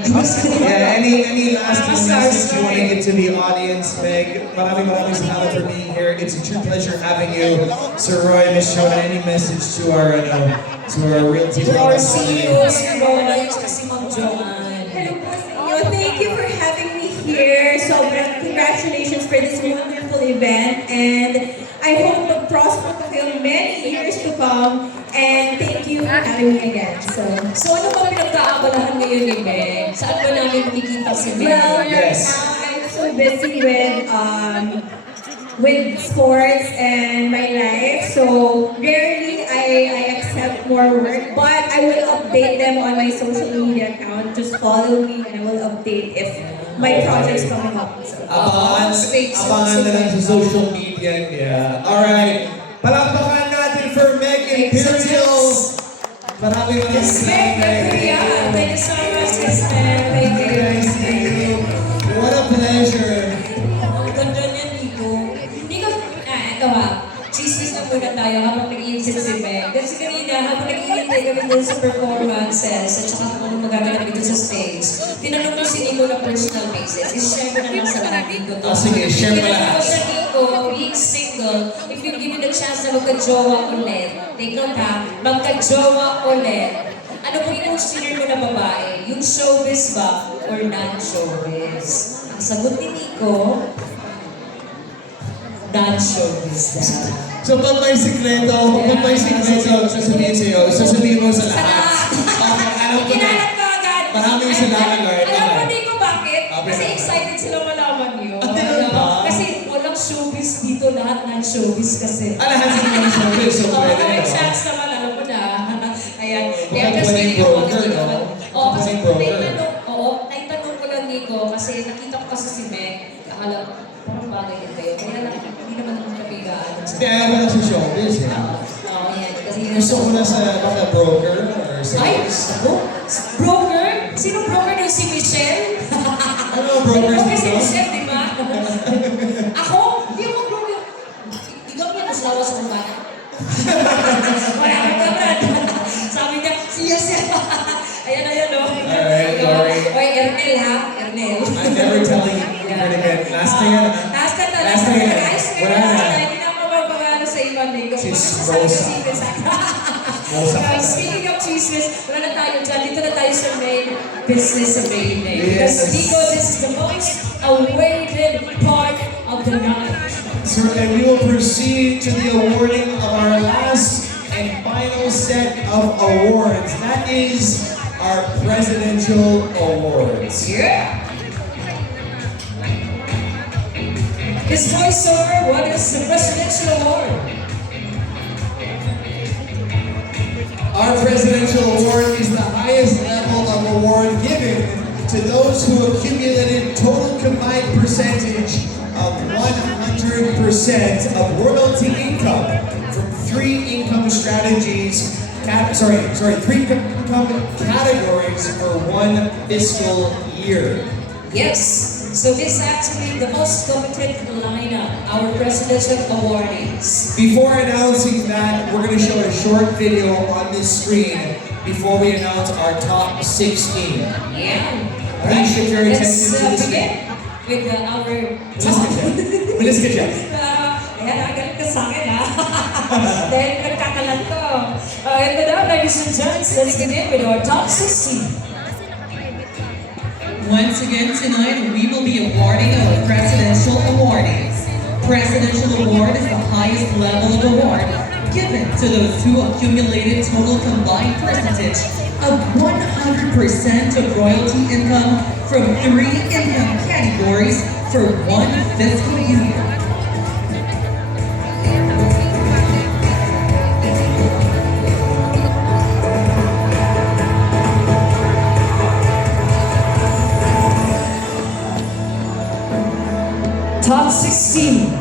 Yeah, any last message you want to give to the audience, Meg? Maraming salamat for being here. It's a true pleasure having you, Sir Roy, Miss Shona. Any message to our realty? To our CEO, Sir Roy, si Ma'am Joanne. Hello po sa inyo. Thank you for having me here. Sobrang congratulations for this wonderful event. And I hope mag-prosper pa kayo many years to come. And thank you for having me again. So ano ba pinagkaabalahan ngayon ni Meg? Saan ba namin makikita si Meg? Well, right Yes. now I'm so busy with sports and my life. So rarely I accept more work, but I will update them on my social media account. Just follow me and I will update if my project's coming up. So. Abangan na lang sa social media niya. Alright. Palakpakan natin for Meg Imperial. Maraming Yes, Meg, Korea. Thank you so much, yes, Meg. Thank you. What a pleasure. Ang ganda niya, Nico. Ito ha. Chismis na muna tayo habang nag-iisip si Meg. Kasi kanina, habang nag-iintay kami dun sa performances at saka kung anong magaganap dito sa stage, tinanong ko si Nico na personal basis. I-share ko na lang sa lahat, Nico. Sige, share mo lahat. Tinanong ko sa Nico, being single, if you give me the chance na magka-jowa ulit, take note ha, magka-jowa ulit, ano po i-consider mo na babae? Yung showbiz ba or non-showbiz? Ang sagot ni Nico, non-showbiz na. So pag may sikreto, sasabihin mo sa lahat. Alam ko na. Kinalat ko agad. Maraming salamat, Lord. Alam ko din ko bakit. Okay. Kasi excited sila malaman yun. Ganun ba? Kasi walang showbiz dito, lahat non-showbiz kasi. Lahat sila ng showbiz, so pwede may na. chance naman, alam ko na. Ayan. Kaya Mukhang just pwedeng feeling ako broker, hindi no? naman. Mukhang broker. Naitanong ko lang Nico kasi nakita ko kasi si Meg. Akala ko, parang bagay na kayo. Kaya lang, hindi naman ako kapigaan. Kaya ako na sa showbiz, eh. Oo, yan. Kasi Gusto ko na sa baka broker or ay, sales. ako? Broker? Sino broker na si Michelle? Ano ang broker Broker si dito? Michelle, di ba? Ako? Hindi ako broker. Ikaw niya mas lawas sa kumbana. Wala akong kabrad. Sabi niya, yes. Ayan, no? Alright, Lori. Oy, Ernel ha? Ernel. I'm never telling you again. Last na yan. Last na talaga. Last na yan. Guys, Wala na. Hindi na ako mapagano sa iba Nico. She's Sabi ko Rosa. secrets. Rosa. Speaking of chismis, wala na tayo dyan. Dito na tayo sa main business of the evening. Yes. Because Nico, this is the most awaited part of the night. So, and we will proceed to the awarding of our last and final set of awards. That is our presidential awards. Yeah. This voiceover, what is the presidential award? Our presidential award is the highest level of award given to those who accumulated total combined percentage of 100% of royalty income from three income strategies, three income categories for one fiscal year. Yes. So this is actually the most coveted lineup, our presidential awardees. Before announcing that, we're going to show a short video on this screen before we announce our top 16. Yeah. Please shift your attention Let's to the begin screen. with our Bilis ka dyan. Ayan, agalit ka sa akin ha. Dahil nagkakalat ko. Ito na, ladies and gents, let's begin with our top 16. Once again tonight, we will be awarding our Presidential Awardees. Presidential Award is the highest level of award given to those who accumulated total combined percentage of 100% of royalty income from three income categories for one fiscal year. Top 16.